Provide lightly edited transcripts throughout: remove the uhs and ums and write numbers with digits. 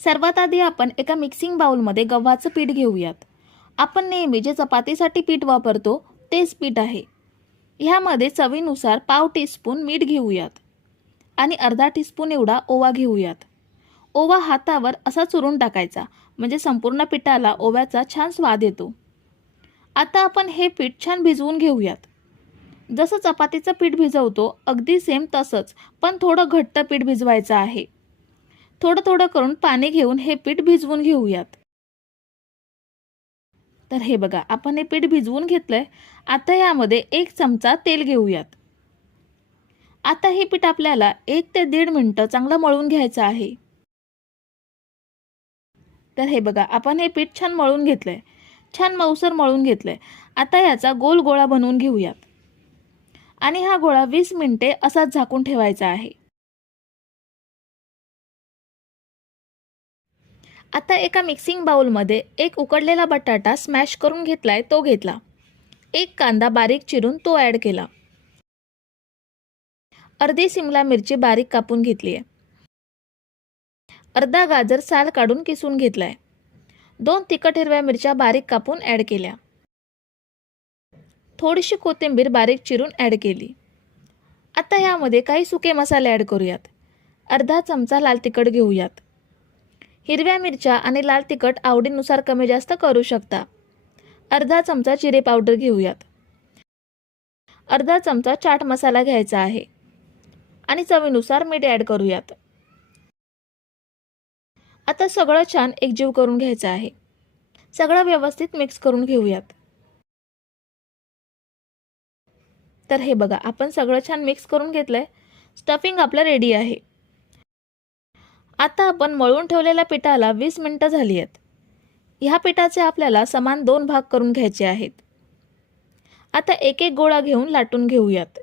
सर्वात आधी आपण एका मिक्सिंग बाउलमध्ये गव्हाचं पीठ घेऊयात. आपण नेहमी जे चपातीसाठी पीठ वापरतो तेच पीठ आहे. ह्यामध्ये चवीनुसार पाव टीस्पून मीठ घेऊयात आणि अर्धा टीस्पून एवढा ओवा घेऊयात. ओवा हातावर असा चुरून टाकायचा, म्हणजे संपूर्ण पिठाला ओव्याचा छान स्वाद येतो. आता आपण हे पीठ छान भिजवून घेऊयात. जसं चपातीचं पीठ भिजवतो अगदी सेम तसंच, पण थोडं घट्ट पीठ भिजवायचं आहे. थोडं थोडं करून पाणी घेऊन हे पीठ भिजवून घेऊयात. तर हे बघा, आपण हे पीठ भिजवून घेतलंय. आता यामध्ये 1 चमचा तेल घेऊयात. आता हे पीठ आपल्याला 1 ते 1.5 मिनिटं चांगलं मळून घ्यायचं आहे. तर हे बघा, आपण हे पीठ छान मळून घेतलंय, छान मऊसर मळून घेतलंय. आता याचा गोल गोळा बनवून घेऊयात आणि हा गोळा 20 मिनिटे असाच झाकून ठेवायचा आहे. आता एका मिक्सिंग बाउलमध्ये 1 उकडलेला बटाटा स्मॅश करून घेतलाय तो घेतला. 1 कांदा बारीक चिरून तो ॲड केला. अर्धी सिमला मिरची बारीक कापून घेतली आहे. अर्धा गाजर साल काढून किसून घेतलाय. 2 तिखट हिरव्या मिरच्या बारीक कापून ॲड केल्या. थोडीशी कोथिंबीर बारीक चिरून ॲड केली. आता यामध्ये काही सुके मसाले ॲड करूयात. अर्धा चमचा लाल तिखट घेऊयात. हिरव्या मिरच्या आणि लाल तिखट आवडीनुसार कमी जास्त करू शकता. अर्धा चमचा जिरे पावडर घेऊयात. अर्धा चमचा चाट मसाला घ्यायचा आहे आणि चवीनुसार मीठ ॲड करूयात. आता सगळं छान एकजीव करून घ्यायचं आहे. सगळं व्यवस्थित मिक्स करून घेऊयात. तर हे बघा, आपण सगळं छान मिक्स करून घेतलंय. स्टफिंग आपलं रेडी आहे. आता आपण मळून ठेवलेल्या पिठाला 20 मिनिटं झाली आहेत. ह्या पिठाचे आपल्याला समान 2 भाग करून घ्यायचे आहेत. आता एक एक गोळा घेऊन लाटून घेऊयात.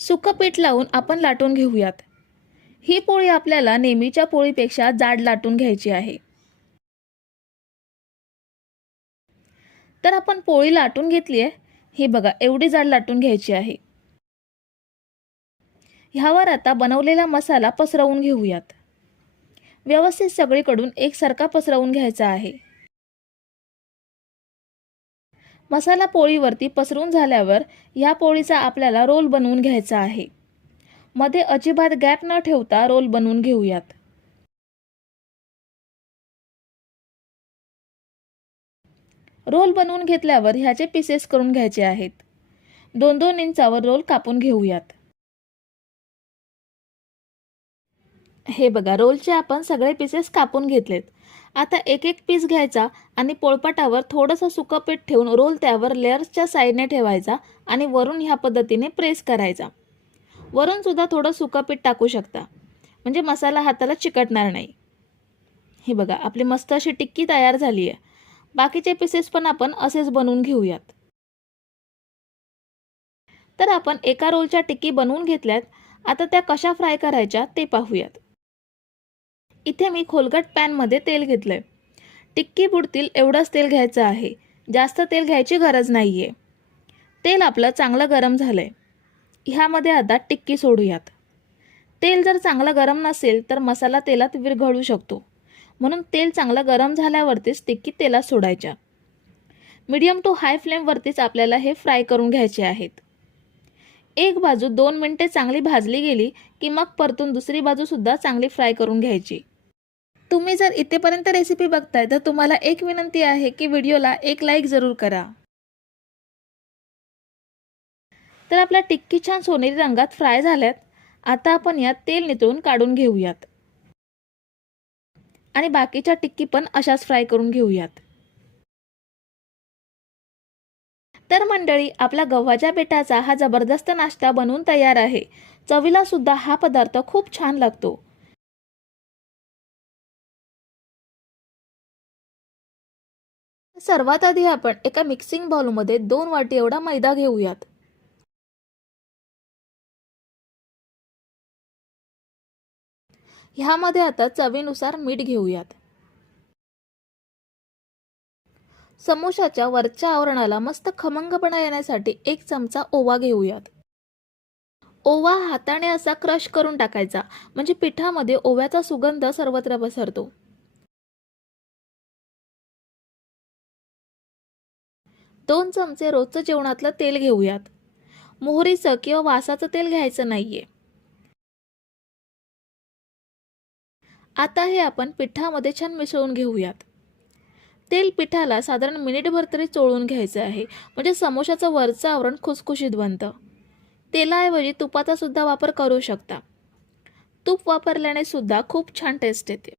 सुकं पीठ लावून आपण लाटून घेऊयात. ही पोळी आपल्याला नेहमीच्या पोळीपेक्षा जाड लाटून घ्यायची आहे. तर आपण पोळी लाटून घेतली आहे. ही बघा, एवढी जाड लाटून घ्यायची आहे. ह्यावर आता बनवलेला मसाला पसरवून घेऊयात. व्यवस्थित सगळीकडून एकसारखा पसरवून घ्यायचा आहे. मसाला पोळीवरती पसरून झाल्यावर ह्या पोळीचा आपल्याला रोल बनवून घ्यायचा आहे. मध्ये अजिबात गॅप न ठेवता रोल बनवून घेऊयात. रोल बनवून घेतल्यावर ह्याचे पीसेस करून घ्यायचे आहेत. 2-2 इंचावर रोल कापून घेऊयात. हे बघा, रोलचे आपण सगळे पीसेस कापून घेतलेत. आता एक एक पीस घ्यायचा आणि पोळपाटावर थोडंसं सुकं पीठ ठेवून रोल त्यावर लेयर्सच्या साईडने ठेवायचा आणि वरून ह्या पद्धतीने प्रेस करायचा. वरून सुद्धा थोडं सुकं पीठ टाकू शकता, म्हणजे मसाला हाताला चिकटणार नाही. हे बघा, आपली मस्त अशी टिक्की तयार झाली आहे. बाकीचे पीसेस पण आपण असेच बनवून घेऊयात. तर आपण एका रोलच्या टिक्की बनवून घेतल्यात. आता त्या कशा फ्राय करायच्या ते पाहूयात. इथे मी खोलगट पॅनमध्ये तेल घेतलंय. टिक्की बुडतील एवढंच तेल घ्यायचं आहे. जास्त तेल घ्यायची गरज नाहीये. तेल आपलं चांगलं गरम झालंय. ह्यामध्ये आता टिक्की सोडूयात. तेल जर चांगलं गरम नसेल तर मसाला तेलात विरघळू शकतो, म्हणून तेल चांगलं गरम झाल्यावरतीच टिक्की तेलात सोडायच्या. मीडियम टू हाय फ्लेमवरतीच आपल्याला हे फ्राय करून घ्यायचे आहेत. एक बाजू 2 मिनिटे चांगली भाजली गेली की मग परतून दुसरी बाजू सुद्धा चांगली फ्राय करून घ्यायची. तुम्ही जर इथेपर्यंत रेसिपी बघताय तर तुम्हाला एक विनंती आहे की व्हिडिओला एक लाईक जरूर करा. तर आपल्या टिक्की छान सोनेरी रंगात फ्राय झाल्यात. आता आपण यात तेल नितळून काढून घेऊयात आणि बाकीच्या टिक्की पण अशाच फ्राय करून घेऊयात. तर मंडळी, आपला गव्हाच्या पिठाचा हा जबरदस्त नाश्ता बनवून तयार आहे. चवीला सुद्धा हा पदार्थ खूप छान लागतो. सर्वात आधी आपण एका मिक्सिंग बाउलमध्ये 2 वाटी एवढा मैदा घेऊयात. ह्यामध्ये आता चवीनुसार मीठ घेऊयात. समोशाच्या वरच्या आवरणाला मस्त खमंगपणा येण्यासाठी 1 चमचा ओवा घेऊयात. ओवा हाताने असा क्रश करून टाकायचा, म्हणजे पिठामध्ये ओव्याचा सुगंध सर्वत्र पसरतो. 2 चमचे रोजचं जेवणातलं तेल घेऊयात. मोहरीचं किंवा वासाचं तेल घ्यायचं नाहीये. आता हे आपण पिठामध्ये छान मिसळून घेऊयात. तेल पिठाला साधारण मिनिटभर तरी चोळून घ्यायचं आहे, म्हणजे समोशाचं वरचं आवरण खुसखुशीत बनतं. तेलाऐवजी तुपाचा सुद्धा वापर करू शकता. तूप वापरल्याने सुद्धा खूप छान टेस्ट येते.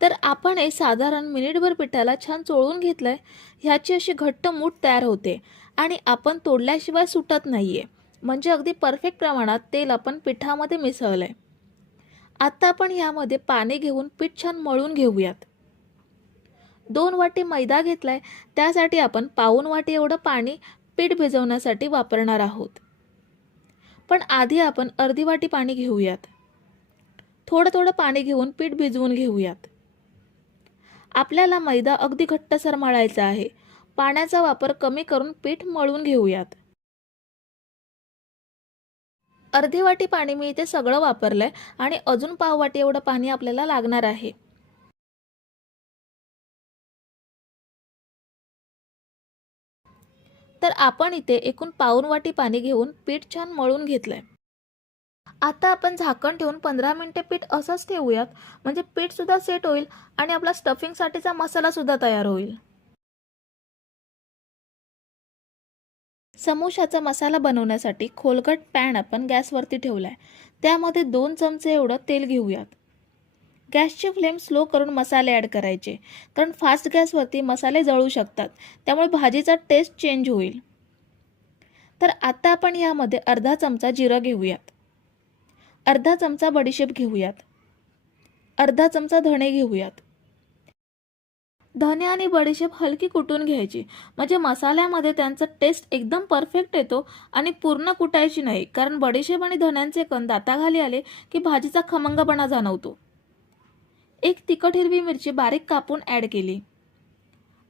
तर आपण हे साधारण मिनिटभर पिठाला छान चोळून घेतलंय. ह्याची अशी घट्ट मूठ तयार होते आणि आपण तोडल्याशिवाय सुटत नाहीये, म्हणजे अगदी परफेक्ट प्रमाणात तेल आपण पिठामध्ये मिसळलंय. आता आपण ह्यामध्ये पाणी घेऊन पीठ छान मळून घेऊयात. 2 वाटी मैदा घेतलाय, त्यासाठी आपण पाऊण वाटी एवढं पाणी पीठ भिजवण्यासाठी वापरणार आहोत. पण आधी आपण अर्धी वाटी पाणी घेऊयात. थोडं थोडं पाणी घेऊन पीठ भिजवून घेऊयात. आपल्याला मैदा अगदी घट्टसर मळायचा आहे. पाण्याचा वापर कमी करून पीठ मळून घेऊयात. अर्धी वाटी पाणी मी इथे सगळं वापरलंय आणि अजून पाव वाटी एवढं पाणी आपल्याला लागणार आहे. तर आपण इथे एकूण पाऊण वाटी पाणी घेऊन पीठ छान मळून घेतलंय. आता आपण झाकण ठेवून 15 मिनिटे पीठ असंच ठेवूयात, म्हणजे पीठ सुद्धा सेट होईल आणि आपला स्टफिंगसाठीचा मसाला सुद्धा तयार होईल. समोशाचा मसाला बनवण्यासाठी खोलगट पॅन आपण गॅसवरती ठेवलाय. त्यामध्ये 2 चमचे एवढं तेल घेऊयात. गॅसची फ्लेम स्लो करून मसाले ॲड करायचे, कारण फास्ट गॅसवरती मसाले जळू शकतात, त्यामुळे भाजीचा टेस्ट चेंज होईल. तर आता आपण यामध्ये अर्धा चमचा जिरं घेऊयात. अर्धा चमचा बडीशेप घेऊयात. अर्धा चमचा धणे घेऊयात. धणे आणि बडीशेप हलकी कुटून घ्यायची, म्हणजे मसाल्यामध्ये त्यांचा टेस्ट एकदम परफेक्ट येतो आणि पूर्ण कुटायची नाही, कारण बडीशेप आणि धण्यांचे कण दाताखाली आले की भाजीचा खमंगपणा जाणवतो. एक तिखट हिरवी मिरची बारीक कापून ॲड केली.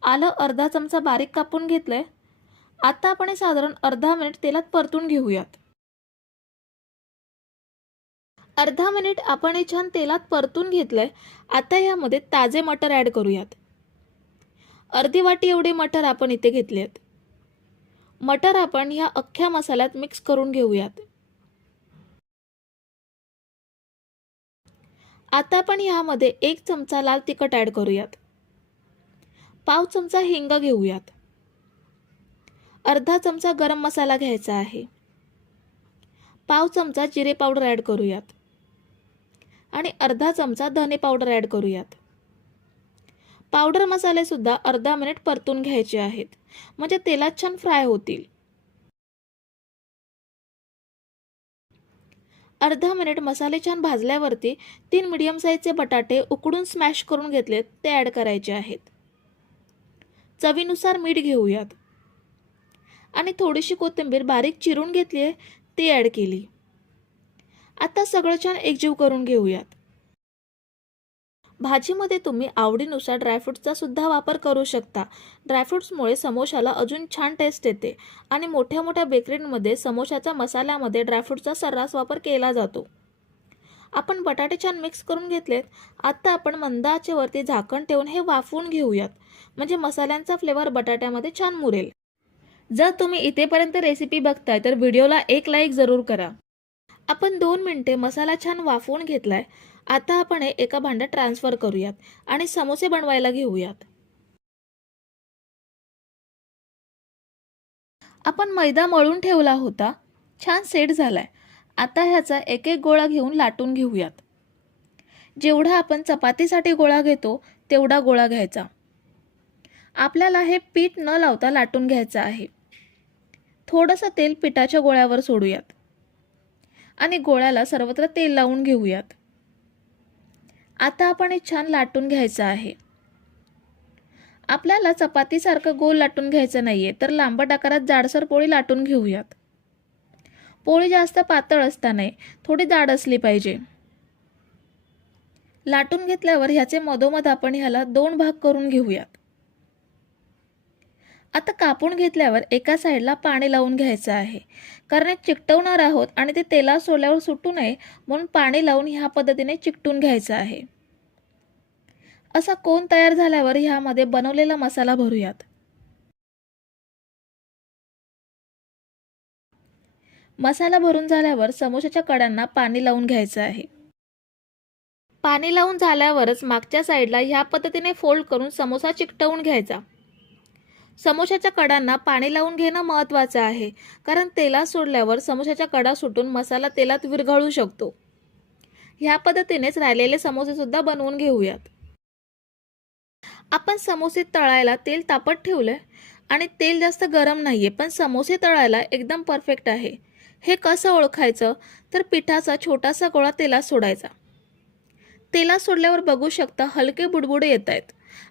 आलं अर्धा चमचा बारीक कापून घेतलंय. आता आपण हे साधारण अर्धा मिनिट तेलात परतून घेऊयात. अर्धा मिनिट आपण हे छान तेलात परतून घेतलंय. आता यामध्ये ताजे मटर ॲड करूयात. अर्धी वाटी एवढे मटर आपण इथे घेतलेत. मटर आपण ह्या अख्ख्या मसाल्यात मिक्स करून घेऊयात. आता आपण ह्यामध्ये 1 चमचा लाल तिखट ॲड करूयात. पाव चमचा हिंग घेऊयात. अर्धा चमचा गरम मसाला घ्यायचा आहे. पाव चमचा जिरे पावडर ॲड करूयात आणि अर्धा चमचा धने पावडर ॲड करूयात. पावडर मसाले सुद्धा अर्धा मिनिट परतून घ्यायचे आहेत, म्हणजे तेलात छान फ्राय होतील. अर्धा मिनिट मसाले छान भाजल्यावरती 3 मीडियम साईजचे बटाटे उकडून स्मॅश करून घेतलेत, ते ॲड करायचे आहेत. चवीनुसार मीठ घेऊयात आणि थोडीशी कोथिंबीर बारीक चिरून घेतली आहे, ती ॲड केली. आता सगळं छान एकजीव करून घेऊयात. भाजीमध्ये तुम्ही आवडीनुसार ड्रायफ्रूट्सचा सुद्धा वापर करू शकता. ड्रायफ्रूट्समुळे समोशाला अजून छान टेस्ट येते आणि मोठ्या मोठ्या बेकरीमध्ये समोशाच्या मसाल्यामध्ये ड्रायफ्रूटचा सर्रास वापर केला जातो. आपण बटाटे छान मिक्स करून घेतलेत. आता आपण मंद आचेवरती झाकण ठेवून हे वाफवून घेऊयात, म्हणजे मसाल्यांचा फ्लेवर बटाट्यामध्ये छान मुरेल. जर तुम्ही इथेपर्यंत रेसिपी बघताय तर व्हिडिओला एक लाईक जरूर करा. आपण 2 मिनिटे मसाला छान वाफवून घेतलाय. आता आपण हे एका भांड्यात ट्रान्सफर करूयात आणि समोसे बनवायला घेऊयात. आपण मैदा मळून ठेवला होता, छान सेट झालाय. आता ह्याचा एक एक गोळा घेऊन लाटून घेऊयात. जेवढा आपण चपातीसाठी गोळा घेतो तेवढा गोळा घ्यायचा. आपल्याला हे पीठ न लावता लाटून घ्यायचं आहे. थोडंसं तेल पिठाच्या गोळ्यावर सोडूयात आणि गोळ्याला सर्वत्र तेल लावून घेऊयात. आता आपण हे छान लाटून घ्यायचं आहे. आपल्याला चपातीसारखं गोल लाटून घ्यायचं नाहीये, तर लांबट आकारात जाडसर पोळी लाटून घेऊयात. पोळी जास्त पातळ असता नाही, थोडी जाड असली पाहिजे. लाटून घेतल्यावर ह्याचे मधोमध आपण ह्याला 2 भाग करून घेऊयात. आता कापून घेतल्यावर एका साईडला पाणी लावून घ्यायचं आहे, कारण हे चिकटवणार आहोत आणि ते तेलात सोडल्यावर सुटू नये म्हणून पाणी लावून ह्या पद्धतीने चिकटून घ्यायचं आहे. असा कोन तयार झाल्यावर ह्यामध्ये बनवलेला मसाला भरूयात. मसाला भरून झाल्यावर समोसाच्या कडांना पाणी लावून घ्यायचं आहे. पाणी लावून झाल्यावरच मागच्या साईडला ह्या पद्धतीने फोल्ड करून समोसा चिकटवून घ्यायचा. समोसाच्या कडांना पाणी लावून घेणं महत्त्वाचं आहे, कारण तेलात सोडल्यावर समोसाच्या कडा सुटून मसाला तेलात विरघळू शकतो. ह्या पद्धतीनेच राहिलेले समोसे सुद्धा बनवून घेऊयात. आपण समोसे तळायला तेल तापत ठेवलंय आणि तेल जास्त गरम नाहीये, पण समोसे तळायला एकदम परफेक्ट आहे. हे कसं ओळखायचं तर पिठाचा छोटासा गोळा तेलात सोडायचा. तेलात सोडल्यावर बघू शकता हलके बुडबुडे येत आहेत.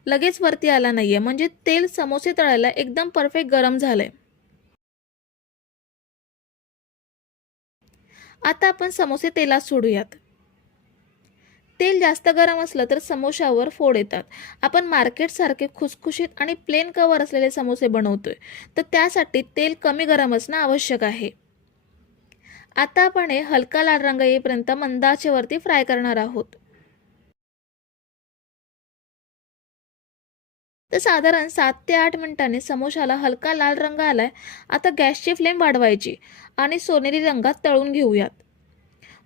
लगेच वरती आला नाहीये, म्हणजे तेल समोसे तळायला एकदम परफेक्ट गरम झालंय. आता आपण समोसे तेलात सोडूयात. तेल जास्त गरम असलं तर समोशावर फोड येतात. आपण मार्केटसारखे खुसखुशीत आणि प्लेन कवर असलेले समोसे बनवतोय, तर त्यासाठी तेल कमी गरम असणं आवश्यक आहे. आता आपण हे हलका लाल रंग येईपर्यंत मंद आचेवरती फ्राय करणार आहोत. तर साधारण 7 ते 8 मिनिटांनी समोशाला हलका लाल रंग आलाय. आता गॅसची फ्लेम वाढवायची आणि सोनेरी रंगात तळून घेऊयात.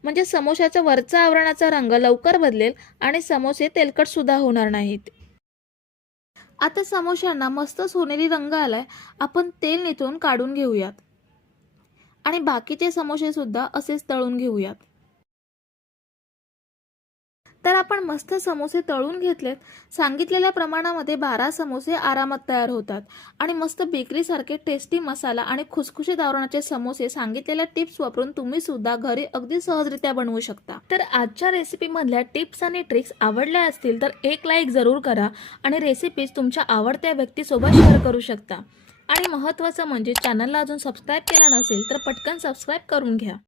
म्हणजे समोशाच्या वरचा आवरणाचा रंग लवकर बदलेल आणि समोसे तेलकट सुद्धा होणार नाहीत. आता समोशांना मस्त सोनेरी रंग आलाय. आपण तेल निथळून काढून घेऊयात आणि बाकीचे समोसे सुद्धा असेच तळून घेऊयात. तर आपण मस्त समोसे तळून घेतलेत. सांगितलेल्या प्रमाणामध्ये 12 समोसे आरामात तयार होतात आणि मस्त बेकरीसारखे टेस्टी मसाला आणि खुसखुशीत आवरणाचे समोसे सांगितलेल्या टिप्स वापरून तुम्ही सुद्धा घरी अगदी सहजरित्या बनवू शकता. तर आजच्या रेसिपीमधल्या टिप्स आणि ट्रिक्स आवडल्या असतील तर एक लाईक जरूर करा आणि रेसिपीज तुमच्या आवडत्या व्यक्तीसोबत शेअर करू शकता. आणि महत्त्वाचं म्हणजे चॅनलला अजून सबस्क्राईब केलं नसेल तर पटकन सबस्क्राईब करून घ्या.